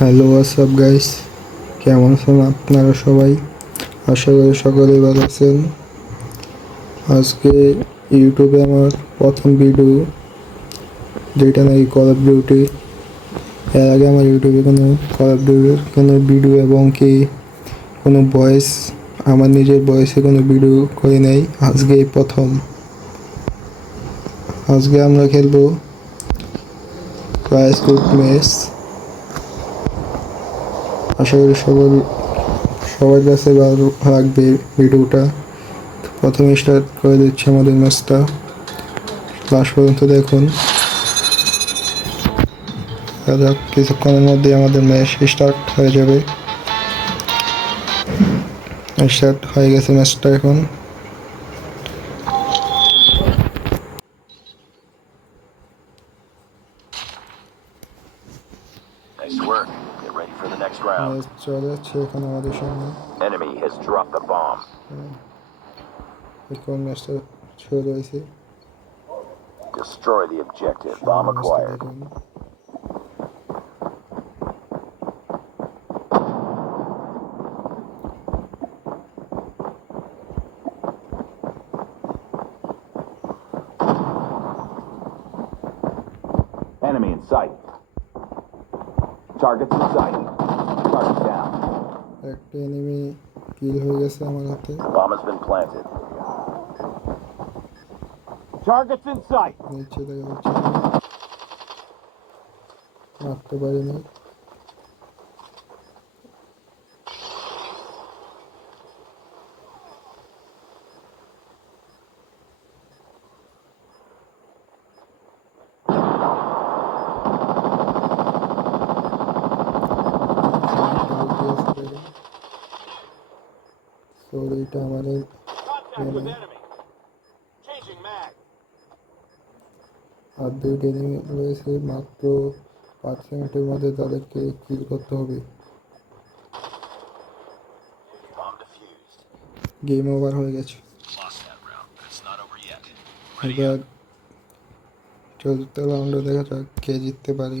Hello WhatsApp guys কেমন আছেন আপনারা সবাই? আশা করি সকলেই ভালো আছেন। আজকে ইউটিউবে আমার প্রথম ভিডিও যেটা নাকি কল অফ ডিউটি এর আগে আমার ইউটিউবে কোনো কল অফ ডিউটির কোনো ভিডিও এবং কি কোনো ভয়েস আমার নিজের ভয়েসে কোনো ভিডিও করি নাই। আজকে প্রথম। আজকে আমরা খেলব কুট ম্যাচ আশা করি সকল সবার কাছে ভালো লাগবে ভিডিওটা। প্রথমে স্টার্ট করে দিচ্ছি আমাদের ম্যাচটা লাস্ট পর্যন্ত দেখুন। কিছুক্ষণের মধ্যে আমাদের ম্যাচ স্টার্ট হয়ে যাবে। স্টার্ট হয়ে গেছে ম্যাচটা এখন। Nice work. Get ready for the next round. Match চলে যাচ্ছে এখন আমাদের সামনে Enemy has dropped the bomb. এখন ম্যাচটা শুরু হয়েছে Destroy the objective. Bomb ম্যাচটা acquired. দেখুন Enemy in sight. Targets in sight. Target down. একটা এনিমি কিল হয়ে গেছে আমার হাতে Bomb has been planted. Targets in sight. নিচে দেখা যাচ্ছে মারতে পারিনি সরি এটা আমাদের mag. আর দুইটা এনিমি রয়েছে মাত্র পাঁচ মিনিটের মধ্যে তাদেরকে কিল করতে হবে। গেম ওভার হয়ে গেছে. এবার চতুর্থ রাউন্ডে দেখা যাক কে জিততে পারি।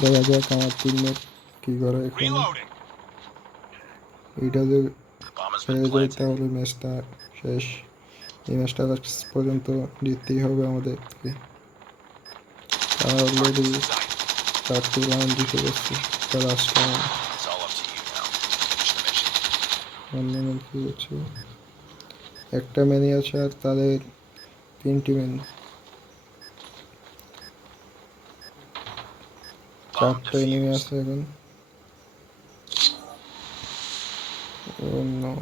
দেখা যাক আমার টিমমেট কি করে এখানে. এইটা যে Bomb has যায় তাহলে ম্যাচটা শেষ। এই ম্যাচটা লাস্ট পর্যন্ত জিততেই হবে আমাদেরকে। তারা অলরেডি চারটি রাউন্ড জিতে গেছে তা লাস্ট রাউন্ড. অন্য কি হচ্ছে? একটা ম্যানি আছে আর তাদের তিনটি man Traktörünü gösterin. Oh no.